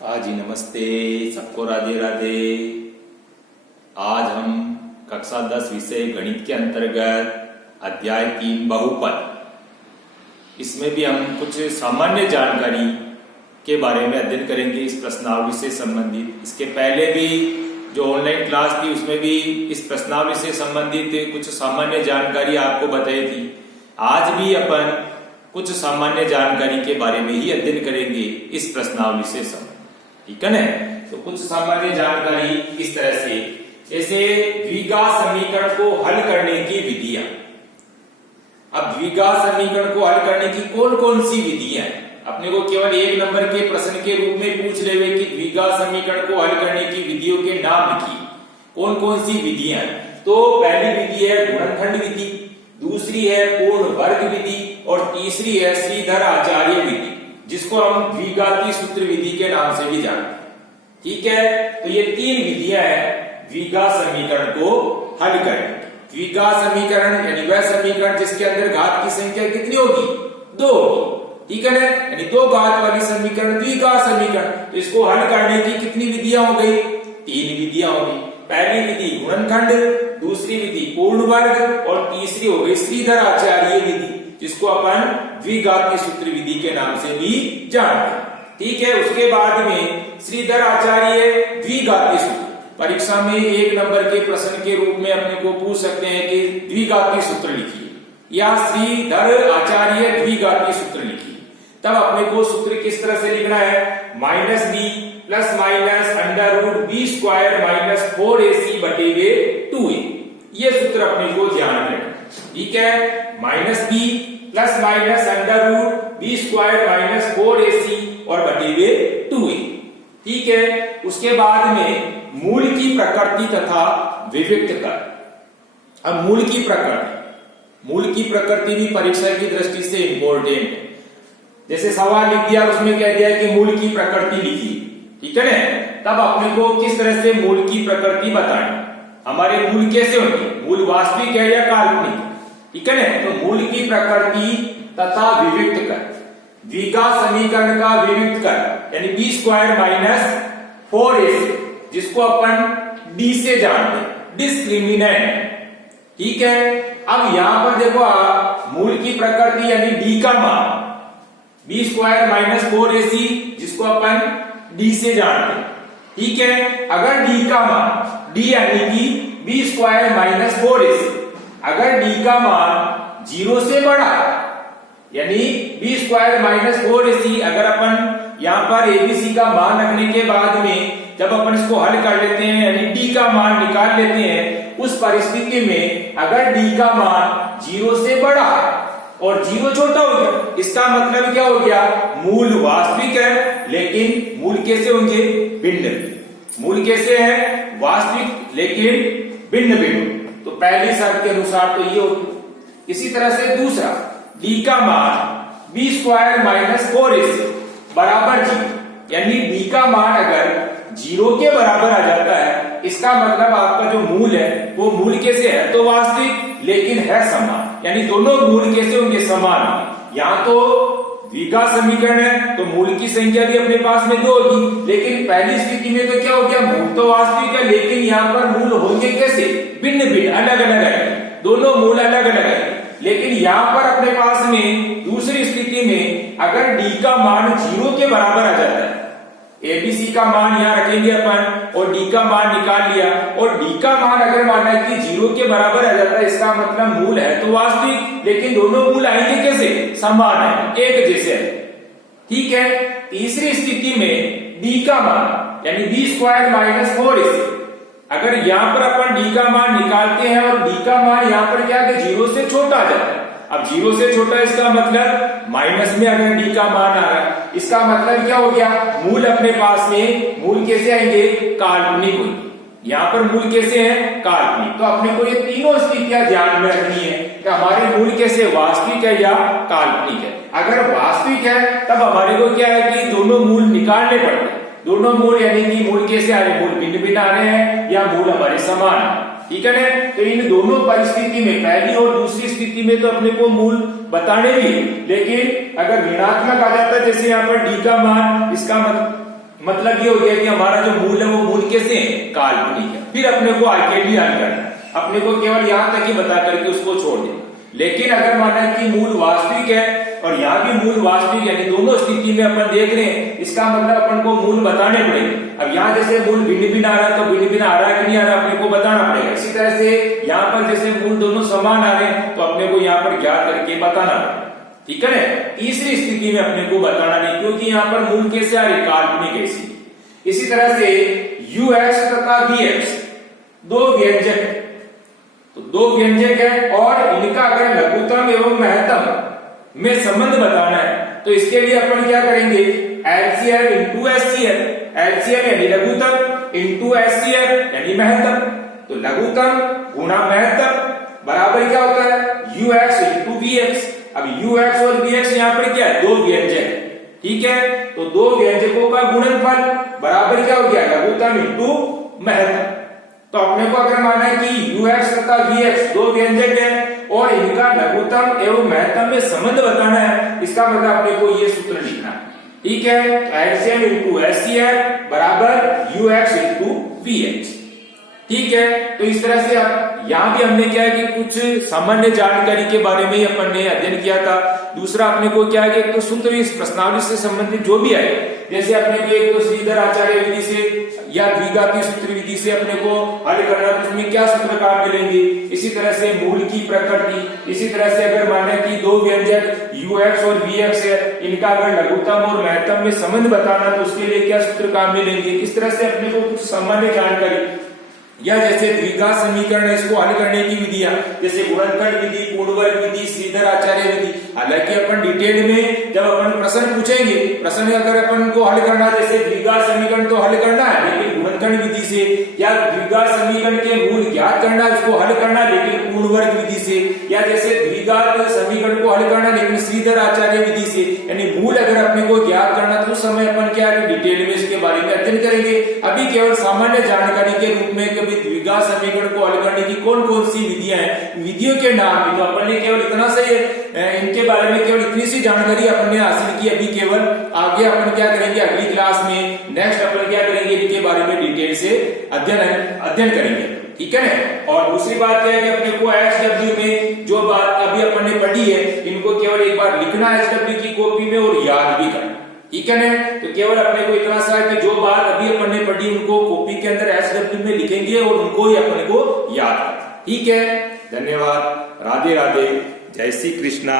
हाँ जी, नमस्ते सबको, राधे राधे। आज हम कक्षा 10 विषय गणित के अंतर्गत अध्याय 3 बहुपद, इसमें भी हम कुछ सामान्य जानकारी के बारे में अध्ययन करेंगे इस प्रश्नावली से संबंधित। इसके पहले भी जो ऑनलाइन क्लास थी उसमें भी इस प्रश्नावली से संबंधित कुछ सामान्य जानकारी आपको बताई थी। आज भी अपन कुछ सामान्य जानकारी के बारे में ही अध्ययन करेंगे इस प्रश्नावली से संबंधित, ठीक है ना। तो कुछ सामान्य जानकारी इस तरह से, जैसे द्विघात समीकरण को हल करने की विधियां। अब द्विघात समीकरण को हल करने की कौन कौन सी विधियां हैं, अपने को केवल एक नंबर के प्रश्न के रूप में पूछ लेवे कि द्विघात समीकरण को हल करने की विधियों के नाम लिखिए, कौन कौन सी विधियां हैं। तो पहली विधि है गुणनखंड विधि, दूसरी है पूर्ण वर्ग विधि और तीसरी है श्रीधर आचार्य विधि, जिसको हम द्विघाती सूत्र विधि के नाम से भी जानते हैं, ठीक है। तो ये तीन विधियां हैं द्विघात समीकरण को हल करने की। द्विघात समीकरण यानी वह समीकरण जिसके अंदर घात की संख्या कितनी होगी, 2 होगी, ठीक है ना। यानी 2 घात वाली समीकरण द्विघात समीकरण। तो इसको हल करने की कितनी विधियां हो गई, 3 विधियां हो गई। पहली विधि गुणनखंड, दूसरी विधि पूर्ण वर्ग और तीसरी हो गई श्रीधर आचार्य विधि, जिसको अपन द्विघाती सूत्र विधि के नाम से भी जानते हैं, ठीक है। उसके बाद में श्रीधर आचार्य द्विघाती सूत्र, परीक्षा में 1 नंबर के प्रश्न के रूप में अपने को पूछ सकते हैं कि द्विघाती सूत्र लिखिए या श्रीधर आचार्य द्विघाती सूत्र लिखिए। तब अपने को सूत्र किस तरह से लिखना है, -b plus minus √b² - 4ac/2a। ये सूत्र अपने को ध्यान में रखना, ठीक है। -b plus minus √b² - 4ac और बटे 2a, ठीक है। उसके बाद में मूल की प्रकृति तथा विविक्त कर। अब मूल की प्रकृति भी परीक्षा की दृष्टि से इंपॉर्टेंट है। जैसे सवाल लिख दिया, उसमें कह दिया कि मूल की प्रकृति लिखिए, ठीक है ना। तब अपने को किस तरह से मूल की प्रकृति बताएं, हमारे मूल कैसे होंगे, मूल वास्तविक है या काल्पनिक, ठीक है ना। तो मूल की प्रकृति तथा विविक्त कर, द्विघात समीकरण का विविक्त कर यानी b² - 4ac, जिसको अपन d से जानते हैं, डिस्क्रिमिनेंट, ठीक है। अब यहां पर देखो मूल की प्रकृति यानी d का मान, b² - 4ac, जिसको अपन d से जानते हैं, ठीक है। अगर d का मान, d यानी कि b² - 4ac, अगर d का मान 0 से बड़ा यानी b² - 4ac, अगर अपन यहां पर abc का मान रखने के बाद में जब अपन इसको हल कर लेते हैं यानी d का मान निकाल लेते हैं, उस परिस्थिति में अगर d का मान 0 से बड़ा और 0 छोटा हो गया, इसका मतलब क्या हो गया, मूल वास्तविक है लेकिन मूल कैसे होंगे, भिन्न। मूल कैसे है, वास्तविक लेकिन भिन्न भिन्न। तो पहली शर्त के अनुसार तो ये होगी। इसी तरह से दूसरा, d का मान b² - 4ac बराबर 0, यानी d का मान अगर 0 के बराबर आ जाता है, इसका मतलब आपका जो मूल है वो मूल कैसे है, तो वास्तविक लेकिन है समान, यानी दोनों मूल कैसे होंगे, समान। यहाँ तो द्विघात समीकरण है तो मूल की संख्या भी अपने पास में 2 होगी, लेकिन पहली स्थिति में तो क्या हो गया, मूल तो वास्तविक है लेकिन यहाँ पर मूल होंगे कैसे, भिन्न भिन्न, अलग अलग है, दोनों मूल अलग अलग है। लेकिन यहाँ पर अपने पास में दूसरी स्थिति में अगर d का मान 0 के बराबर आ जाता है, abc का मान यहाँ रखेंगे अपन और d का मान निकाल लिया, और d का मान अगर माना कि 0 के बराबर आ जाता है, इसका मतलब मूल है तो वास्तविक, लेकिन दोनों मूल आएंगे कैसे, समान है, एक जैसे है, ठीक है। तीसरी स्थिति में d का मान यानी b² - 4ac, अगर यहाँ पर अपन d का मान निकालते हैं और d का मान यहाँ पर क्या है, 0 से छोटा आ जाता है। अब 0 से छोटा इसका मतलब माइनस में अगर d का मान आ रहा है, इसका मतलब क्या हो गया, मूल अपने पास में मूल कैसे आएंगे, काल्पनिक होंगे। यहाँ पर मूल कैसे है, काल्पनिक। तो अपने को ये तीनों स्थितियां ध्यान में रखनी है कि हमारे मूल कैसे, वास्तविक है या काल्पनिक है। अगर वास्तविक है तब हमारे को क्या है कि दोनों मूल निकालने पड़ते हैं, दोनों मूल यानी कि मूल कैसे आ रहे हैं, मूल भिन्न भिन्न आ रहे हैं या मूल हमारे समान है, ठीक है ना। तो इन दोनों परिस्थिति में, पहली और दूसरी स्थिति में तो अपने को मूल बताने भी, लेकिन अगर ऋणात्मक आ जाता है, जैसे यहाँ पर d का मान, इसका मतलब मतलब ये हो गया कि हमारा जो मूल है वो मूल कैसे है, काल्पनिक है। फिर अपने को आर्केडी ध्यान करना है, अपने को केवल यहां तक ही बता करके उसको छोड़ देना। लेकिन अगर माना कि मूल वास्तविक है और यहाँ भी मूल वास्तविक, यानी दोनों स्थिति में अपन देख रहे हैं, इसका मतलब अपन को मूल बताने पड़ेंगे। अब यहाँ जैसे मूल भिन्न भिन्न आ रहा है तो भिन्न भिन्न आ रहा है कि नहीं आ रहा अपने को बताना पड़ेगा। इसी तरह से यहाँ पर जैसे मूल दोनों समान आ रहे हैं तो अपने को यहाँ पर ज्ञात करके बताना पड़ेगा, ठीक है ना। तीसरी स्थिति में अपने को बताना नहीं, क्योंकि यहाँ पर मूल कैसे आ रही, काल्पनिक ऐसी। इसी तरह से ux तथा vx दो व्यंजक, तो दो व्यंजक है और इनका अगर लघुत्तम एवं महत्तम में संबंध बताना है तो इसके लिए अपन क्या करेंगे, LCM इंटू SCM, LCM यानी लघुत्तम इंटू SCM यानी महत्तम। तो लघुत्तम गुणा महत्तम बराबर क्या होता है, ux इंटू vx। अब ux और vx यहाँ पर क्या है, दो व्यंजक, ठीक है। तो दो व्यंजकों का गुणनफल बराबर क्या हो गया, लघुत्तम इंटू महत्तम। तो अपने को अगर माना है कि ux तथा vx दो व्यंजक है और इनका लघुत्तम एवं महत्तम में संबंध बताना है, इसका मतलब अपने को ये सूत्र लिखना है, ठीक है। LCM इंटू SCM बराबर ux इंटू vx, ठीक है। तो इस तरह से आप यहाँ भी हमने क्या है कि कुछ सामान्य जानकारी के बारे में ही अपन ने अध्ययन किया था। दूसरा अपने को क्या है कि तो सूत्र इस प्रश्नावली से संबंधित जो भी आए, जैसे अपने को एक तो श्रीधर आचार्य विधि से या द्विघाती सूत्र विधि से अपने को हल करना, तो उसमें क्या सूत्र काम मिलेंगे। इसी तरह से मूल की प्रकृति, इसी तरह से अगर माने कि दो व्यंजक ux और vx है, इनका अगर लघुत्तम और महत्तम में संबंध बताना तो उसके लिए क्या सूत्र काम मिलेंगे। इस तरह से अपने को कुछ सामान्य जानकारी, या जैसे द्विघात समीकरण इसको हल करने की विधियां, जैसे गुणनखंड विधि, पूर्णवर्ग विधि, श्रीधर आचार्य विधि। हालांकि अपन डिटेल में जब अपन प्रश्न पूछेंगे, प्रश्न अगर अपन को हल करना, जैसे द्विघात समीकरण तो हल करना है लेकिन गुणनखंड विधि से, या द्विघात समीकरण के मूल ज्ञात करना है उसको हल करना लेकिन पूर्णवर्ग विधि से, या जैसे द्विघात समीकरण को हल करना लेकिन श्रीधर आचार्य विधि से, यानी मूल अगर अपने को ज्ञात करना तो उस समय अपन क्या डिटेल में इसके बारे में अध्ययन करेंगे। अभी केवल सामान्य जानकारी के रूप में द्विघात समीकरण को हल करने की कौन कौन सी विधियां हैं, विधियों के नाम भी तो अपन ने केवल इतना से इनके बारे में केवल इतनी सी जानकारी अपन ने हासिल की। अभी केवल आगे अपन क्या करेंगे, अगली क्लास में नेक्स्ट अपन क्या करेंगे, इनके बारे में डिटेल से अध्ययन करेंगे, ठीक है ना। और दूसरी बात क्या है कि अपने को HW में जो बात अभी अपन ने पढ़ी है, इनको केवल एक बार लिखना HW की कॉपी में और याद भी करना, ठीक है ना। तो केवल अपने को इतना सा है कि जो बात अभी अपन ने पढ़ी उनको कॉपी के अंदर HW में लिखेंगे और उनको ही अपने को याद करना, ठीक है। धन्यवाद, राधे राधे, जय श्री कृष्णा।